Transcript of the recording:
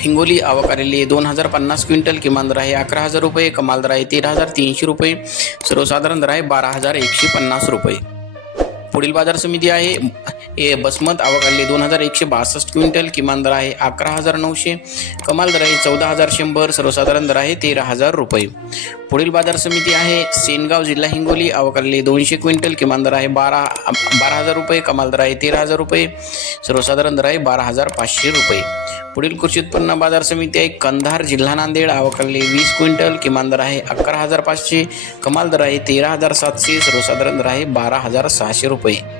हिंगोली आवक आहे. दोन हजार पन्नास क्विंटल किमान दर आहे अकरा हजार रुपये कमाल दर आहे तेरा हजार तीनशे रुपये सर्वसाधारण दर आहे बारा हजार एकशे पन्नास रुपये. पुढील बाजार समिती आहे. ए बसमत आवक दोन हजार एकशे बासष्ट क्विंटल किमान दर आहे अकरा हजार नऊशे. कमाल दर आहे चौदा हजार शंभर सर्वसाधारण दर आहे तेरा हजार रुपये. पुढील बाजार समिती आहे सेनगाव जिल्हा हिंगोली आवक आलेली दोनशे क्विंटल किमान दर आहे बारा बारा हजार रुपये कमाल दर आहे तेरा हजार रुपये सर्वसाधारण दर आहे बारा हजार पाचशे रुपये. पुढील कृषी उत्पन्न बाजार समिती आहे कंधार जिल्हा नांदेड आवकले वीस क्विंटल किमान दर आहे अकरा हजार पाचशे कमाल दर आहे तेरा हजार सातशे सर्वसाधारण दर आहे बारा हजार सहाशे रुपये.